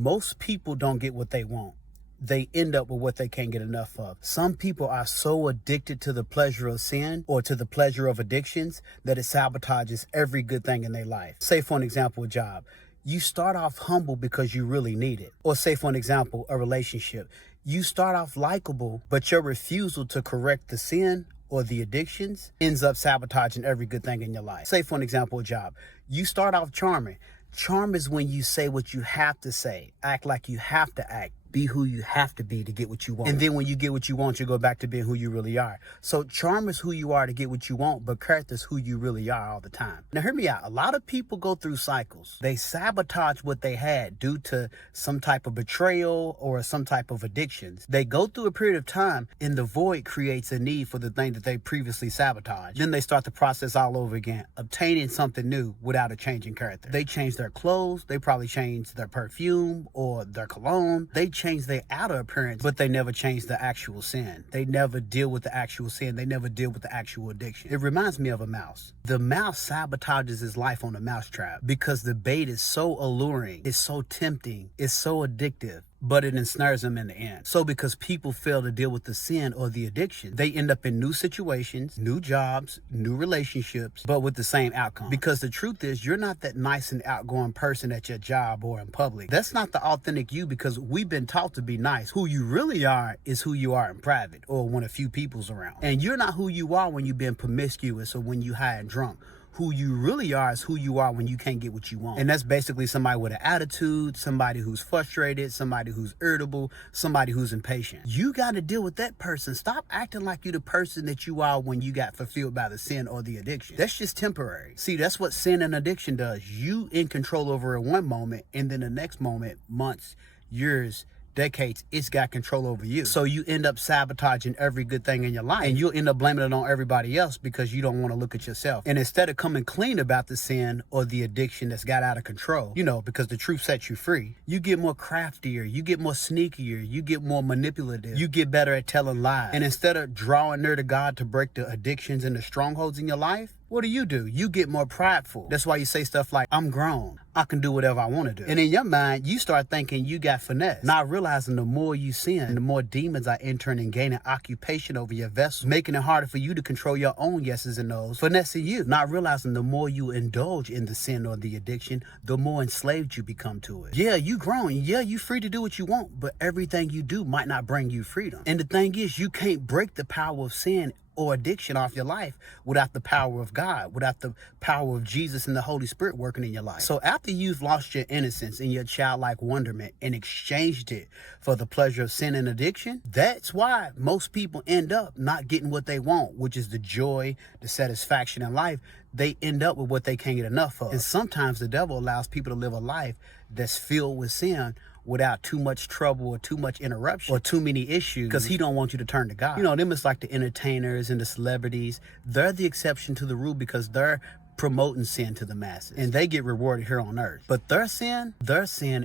Most people don't get what they want. They end up with what they can't get enough of. Some people are so addicted to the pleasure of sin or to the pleasure of addictions that it sabotages every good thing in their life. Say, for an example, a job. You start off humble because you really need it. Or say, for an example, a relationship. You start off likable, but your refusal to correct the sin or the addictions ends up sabotaging every good thing in your life. Say, for an example, a job. You start off charming. Charm is when you say what you have to say, act like you have to act, be who you have to be to get what you want. And then when you get what you want, you go back to being who you really are. So charm is who you are to get what you want, but character is who you really are all the time. Now hear me out. A lot of people go through cycles. They sabotage what they had due to some type of betrayal or some type of addictions. They go through a period of time and the void creates a need for the thing that they previously sabotaged. Then they start the process all over again, obtaining something new without a change in character. They change their clothes. They probably change their perfume or their cologne. They change their outer appearance, but they never change the actual sin. They never deal with the actual sin. They never deal with the actual addiction. It reminds me of a mouse. The mouse sabotages his life on the mousetrap because the bait is so alluring, it's so tempting, it's so addictive, but it ensnares them in the end. So because people fail to deal with the sin or the addiction, they end up in new situations, new jobs, new relationships, but with the same outcome. Because the truth is, you're not that nice and outgoing person at your job or in public. That's not the authentic you, because we've been taught to be nice. Who you really are is who you are in private or when a few people's around. And you're not who you are when you've been promiscuous or when you high and drunk. Who you really are is who you are when you can't get what you want. And that's basically somebody with an attitude, somebody who's frustrated, somebody who's irritable, somebody who's impatient. You got to deal with that person. Stop acting like you're the person that you are when you got fulfilled by the sin or the addiction. That's just temporary. See, that's what sin and addiction does. You in control over it one moment, and then the next moment, months, years, decades, it's got control over you. So you end up sabotaging every good thing in your life, and you'll end up blaming it on everybody else because you don't want to look at yourself. And instead of coming clean about the sin or the addiction that's got out of control, because the truth sets you free, you get more craftier, you get more sneakier, you get more manipulative, you get better at telling lies. And instead of drawing near to God to break the addictions and the strongholds in your life, what do? You get more prideful. That's why you say stuff like, I'm grown, I can do whatever I want to do. And in your mind, you start thinking you got finesse, not realizing the more you sin, the more demons are entering and gaining occupation over your vessel, making it harder for you to control your own yeses and nos, finessing you, not realizing the more you indulge in the sin or the addiction, the more enslaved you become to it. Yeah, you grown. Yeah, you free to do what you want, but everything you do might not bring you freedom. And the thing is, you can't break the power of sin or addiction off your life without the power of God, without the power of Jesus and the Holy Spirit working in your life. So after you've lost your innocence and your childlike wonderment and exchanged it for the pleasure of sin and addiction, that's why most people end up not getting what they want, which is the joy, the satisfaction in life. They end up with what they can't get enough of. And sometimes the devil allows people to live a life that's filled with sin without too much trouble or too much interruption or too many issues, because he don't want you to turn to God. Them is like the entertainers and the celebrities. They're the exception to the rule because they're promoting sin to the masses and they get rewarded here on earth. But their sin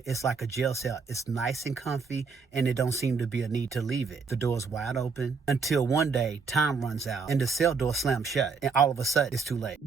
is like a jail cell. It's nice and comfy and it don't seem to be a need to leave it. The door's wide open until one day time runs out and the cell door slams shut and all of a sudden it's too late.